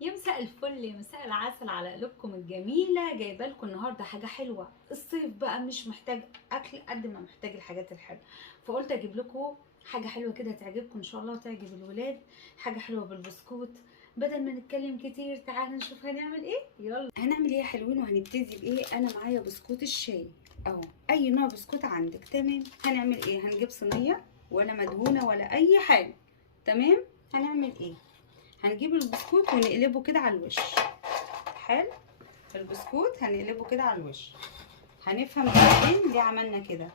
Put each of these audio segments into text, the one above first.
يا مساء الفل، يا مساء العسل على قلوبكم الجميلة. جايبه لكم النهارده حاجة حلوة. الصيف بقى مش محتاج أكل قد ما محتاج الحاجات الحلوة، فقلت أجيب لكم حاجة حلوة كده تعجبكم إن شاء الله وتعجب الولاد. حاجة حلوة بالبسكوت. بدل ما نتكلم كتير تعالوا نشوف هنعمل إيه. يلا هنعمل إيه يا حلوين، وهنبتدي بإيه؟ أنا معايا بسكوت الشاي أهو، أي نوع بسكوت عندك. تمام. هنعمل إيه؟ هنجيب صينية ولا مدهونة ولا أي حاجة. تمام. هنعمل إيه؟ هنجيب البسكوت ونقلبه كده على الوش. حلو. البسكوت هنقلبه كده على الوش. هنفهم بعدين ليه عملنا كده.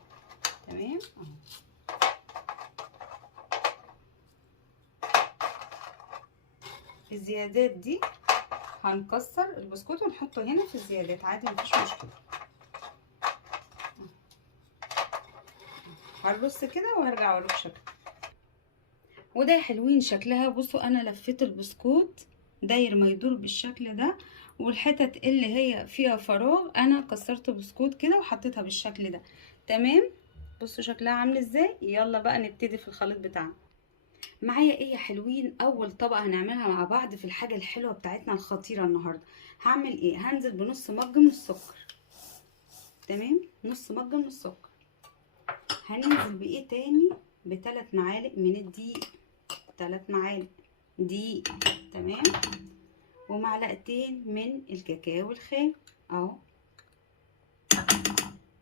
تمام اهو. الزيادات دي هنكسر البسكوت ونحطه هنا في الزيادات عادي، مفيش مشكله. هرص كده وهرجع اوريك شكله. وده يا حلوين شكلها. بصوا انا لفيت البسكوت داير ما يدور بالشكل ده، والحتت اللي هي فيها فراغ انا كسرت بسكوت كده وحطيتها بالشكل ده. تمام. بصوا شكلها عامل ازاي. يلا بقى نبتدي في الخليط بتاعنا. معايا ايه يا حلوين؟ اول طبقه هنعملها مع بعض في الحاجه الحلوه بتاعتنا الخطيره النهارده. هعمل ايه؟ هنزل بنص مج من السكر. تمام. نص مج من السكر. هننزل بايه تاني؟ ب3 معالق من الدقيق. 3 معالق دقيق. تمام. ومعلقتين من الكاكاو الخام اهو.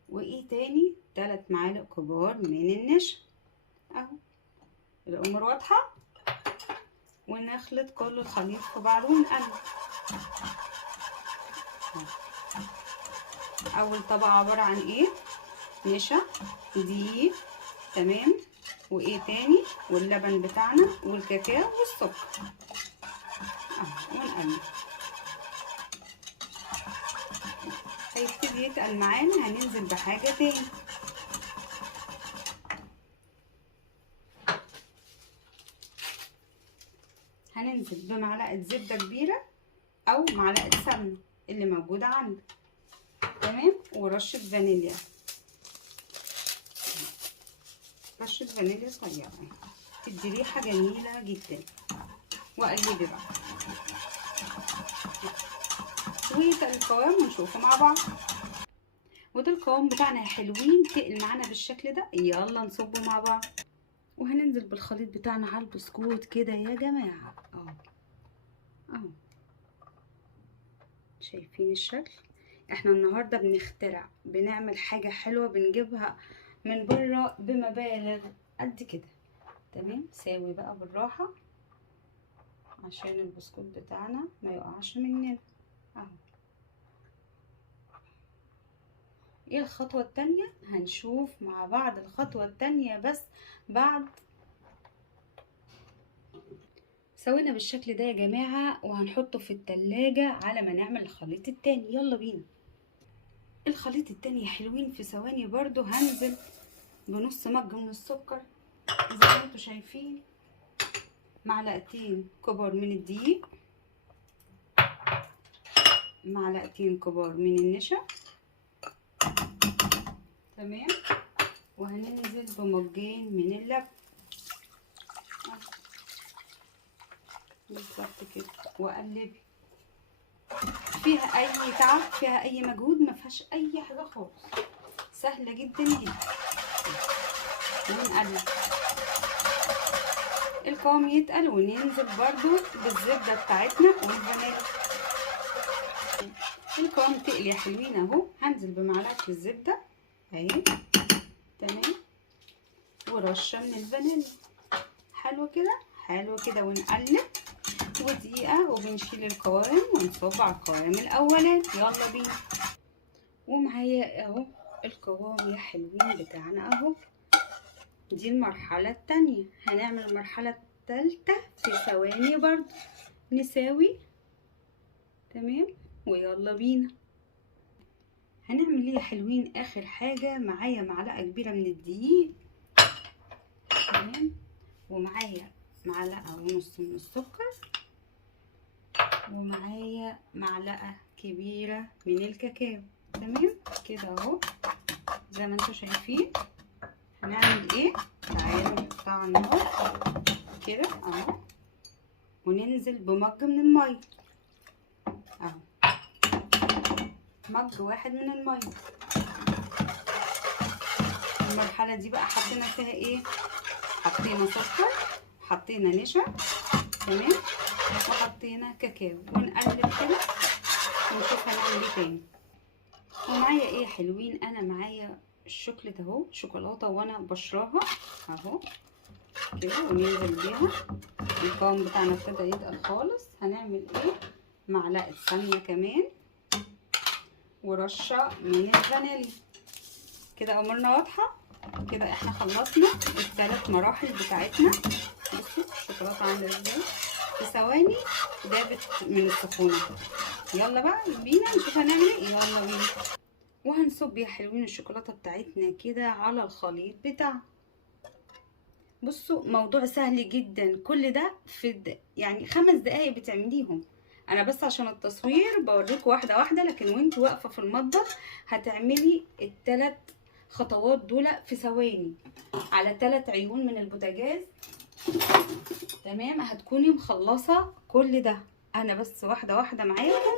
وايه تاني؟ 3 معالق كبار من النشا اهو. الامور واضحه. ونخلط كل الخليط في بعضه ونقلب. اول طبقه عباره عن ايه؟ نشا، دقيق. تمام. وايه تاني؟ واللبن بتاعنا والكاكاو والسكر اهو. ونقلب. هيبتدي يتقل معانا. هننزل بحاجه تاني. هننزل بمعلقه زبده كبيره او معلقه سمنه اللي موجوده عندك. تمام. ورشه فانيليا. رشه فانيليا صغيره تدي ريحه جميله جدا. واقلبي بقى ويتقل القوام ونشوفه مع بعض. وده القوام بتاعنا يا حلوين. تقل معانا بالشكل ده. يلا نصبه مع بعض. وهننزل بالخليط بتاعنا على البسكوت كده يا جماعه اهو اهو. شايفين الشكل؟ احنا النهارده بنخترع، بنعمل حاجه حلوه، بنجيبها من بره بمبالغ قد كده. تمام. ساوي بقى بالراحه عشان البسكوت بتاعنا ما يقعش مننا اهو. ايه الخطوه التانية؟ هنشوف مع بعض الخطوه التانية بس بعد. سوينا بالشكل ده يا جماعه، وهنحطه في التلاجة على ما نعمل الخليط التاني. يلا بينا. الخليط التاني يا حلوين في ثواني برضو. هنزل بنص مج من السكر زي ما انتوا شايفين. معلقتين كبار من الدقيق. معلقتين كبار من النشا. تمام. وهننزل بمجين من اللبن بالظبط كده. واقلبي. فيها اي تعب، فيها اي مجهود؟ ما فيهاش اي حاجه خالص، سهله جدا جدا. ونقلب القوام يتقل. وننزل برضو بالزبده بتاعتنا والفانيليا. القوام تقل يا حلوين اهو. هنزل بمعلقه الزبده اهي. تمام. ورشه من الفانيليا. حلو كده حلو كده. ونقلب. ودقيقه وبنشيل القوام ونصب على القوام الاولاني. يلا بينا. ومعايا اهو القوام يا حلوين بتاعنا اهو. دي المرحله التانية. هنعمل المرحله التالتة في ثواني برضو. نساوي. تمام. ويلا بينا. هنعمل ايه يا حلوين؟ اخر حاجه معايا معلقه كبيره من الدقيق. تمام. ومعايا معلقه ونص من السكر. ومعايا معلقه كبيره من الكاكاو. تمام كده اهو زي ما انتوا شايفين. هنعمل ايه؟ تعالوا نحطها على النار كده اهو. وننزل بمج من الميه اهو مج واحد من الميه. المرحله دي بقى حطينا فيها ايه؟ حطينا سكر، حطينا نشا، تمام، وحطينا كاكاو، ونقلب كده ونشوف هنعمل ايه تاني. ومعايا ايه يا حلوين؟ انا معايا الشوكولاته اهو، شوكولاته وانا بشراها اهو كده، وننزل بيها. القوام بتاعنا ابتدى يتقل خالص. هنعمل ايه؟ معلقه سمنه كمان ورشه من الفانيليا كده. امورنا واضحه كده. احنا خلصنا الثلاث مراحل بتاعتنا. بصوا الشوكولاته عامله ازاي في ثواني، دابت من السخونه. يلا بقى بينا نشوف هنعمل ايه. يلا بينا. وهنصب يا حلوين الشوكولاته بتاعتنا كده على الخليط بتاعنا. بصوا موضوع سهل جدا، كل ده في يعني 5 دقايق بتعمليهم. انا بس عشان التصوير بوريكم واحده واحده، لكن وانت واقفه في المطبخ هتعملي ال3 خطوات دول في ثواني على 3 عيون من البوتاجاز، تمام. هتكوني مخلصه كل ده. انا بس واحده واحده معاكم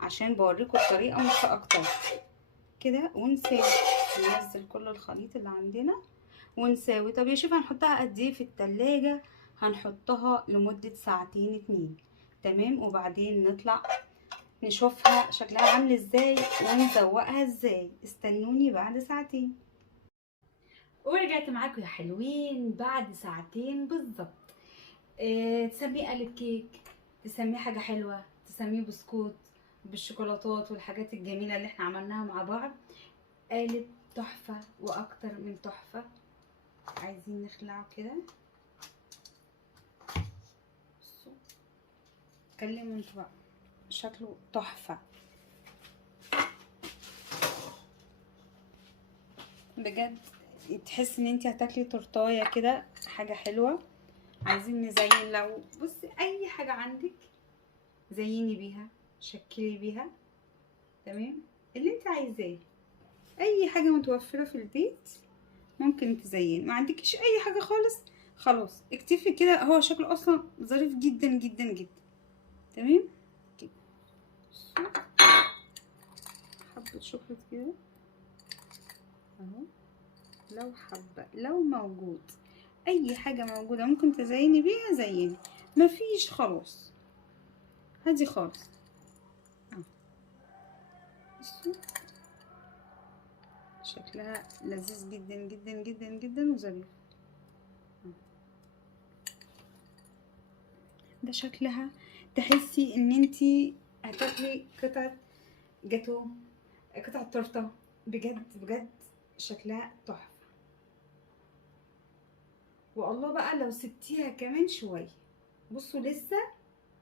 عشان بوريكم الطريقه مش اكتر كده. ونساوي، ننزل كل الخليط اللي عندنا ونساوي. طب يا شوف هنحطها قد ايه في التلاجة؟ هنحطها لمدة 2 2 ساعة، تمام. وبعدين نطلع نشوفها شكلها عامل ازاي ونزوقها ازاي. استنوني بعد 2 ساعة. ورجعت معاكم يا حلوين بعد 2 ساعة بالظبط. تسميه قالب كيك، تسميه حاجة حلوة، تسميه بسكوت بالشوكولاتات والحاجات الجميلة اللي احنا عملناها مع بعض. قالب تحفة واكتر من تحفة. عايزين نخلعه كده. بصوا اتكلموا انتوا بقى، شكله تحفة بجد. تحس ان انت هتاكلي تورتايه كده، حاجة حلوة. عايزين نزين، لو بصي اي حاجة عندك زيني بيها، شكلي بيها، تمام، اللي انت عايزاه. اي حاجة متوفرة في البيت ممكن تزين. ما عندكيش اي حاجة خالص، خلاص اكتفي كده. هو شكله اصلا ظريف جدا جدا جدا، تمام كده. حبة شوكولات كده اهو، لو حبة، لو موجود اي حاجة موجودة ممكن تزيني بيها زيني، مفيش خلاص هادي خالص اهو. بصوا شكلها لذيذ جدا جدا جدا جدا وظريف. ده شكلها تحسي ان انتي هتاكلي قطعة جاتو، قطعة تورته، بجد بجد شكلها تحفة. والله بقى لو سبتيها كمان شوية، بصوا لسه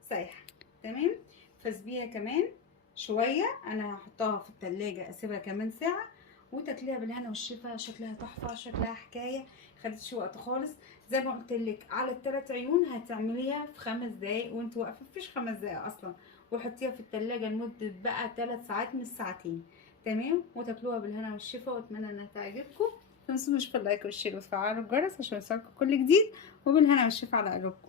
سايحة، تمام، فاسبيها كمان شوية. انا هحطها في التلاجة اسيبها كمان ساعة وتاكليها بالهنا والشفا. شكلها تحفة، شكلها حكاية، خدتش وقت خالص. زي ما قلت لك على ال3 عيون هتعمليها في 5 دقايق وانت واقفة، مفيش 5 دقايق اصلا. وحطيها في التلاجة لمدة بقى 3 ساعات مش 2 ساعة، تمام. وتاكلوها بالهنا والشفا، واتمنى انها تعجبكم. متنسوش في اللايك والشير وتفعلوا الجرس عشان يوصلكم كل جديد. وبالهنا والشفا على قلوبكم.